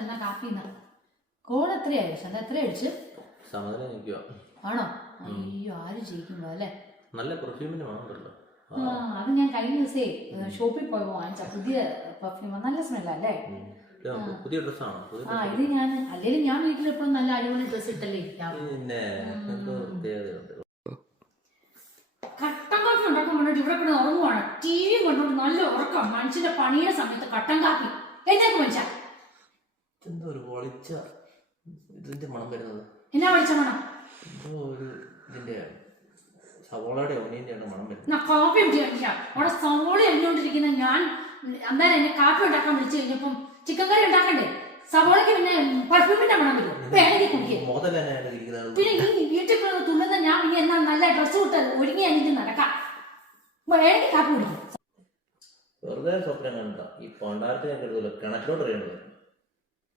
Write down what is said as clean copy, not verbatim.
എന്നാ കാപ്പി കോൺ എത്രയായി എത്ര അടിച്ച് ആണോ? അയ്യോ ആരും ജയിക്കുമ്പോ അല്ലേ? നല്ല പെർഫ്യൂമിന് വേണമല്ലോ. അത് ഞാൻ കഴിഞ്ഞ ദിവസേ ഷോപ്പിൽ പോയി വാങ്ങിച്ച പുതിയ പെർഫ്യൂം. നല്ല സ്മെല്ലല്ലേ? പുതിയ ഡ്രസ്സാണോ? ഇത് ഞാൻ അല്ലെങ്കിൽ ഞാൻ വീട്ടിൽ എപ്പോഴും നല്ല അടിപൊളി ഡ്രസ് ഇട്ടല്ലേ കട്ടൻ കാപ്പി ഉണ്ടാക്കാൻ വേണ്ടിട്ട് ഇവിടെ കൂടെ ഉറങ്ങുവാണ്. ടി വി കൊണ്ടോണ്ട് നല്ല ഉറക്കം. മനുഷ്യന്റെ പണിയുടെ സമയത്ത് കട്ടൻ കാപ്പി എന്നൊക്കെ മനുഷ്യ മണം വരുന്നത് എന്നാ വിളിച്ച മണം? സവോളയുടെ മണം വരുന്നത്. കാപ്പി അവിടെ സവോള എറിഞ്ഞോണ്ടിരിക്കുന്ന ഞാൻ അന്നേരം എന്നെ കാപ്പി ഉണ്ടാക്കാൻ വിളിച്ചു കഴിഞ്ഞപ്പം ചിക്കൻ കറി ഉണ്ടാക്കണ്ടേ? സവോളക്ക് പിന്നെ പെർഫ്യൂമിന്റെ മണം വരും. വേണമെങ്കിൽ കുടിക്കുക. പിന്നെ ഈ വീട്ടിൽ തുള്ളുന്ന ഞാൻ പിന്നെ എന്നാ നല്ല ഡ്രസ്സ് വിട്ട് ഒരുങ്ങി എനിക്ക് നടക്കാം. വേണമെങ്കിൽ കാപ്പി കുടിക്കും. വെറുതെ സ്വപ്നം കണ്ട ഈ പണ്ടാരത്തെ ഞാൻ കരുതല്ലോ കിണറ്റിലോട്ട് അറിയേണ്ടത്.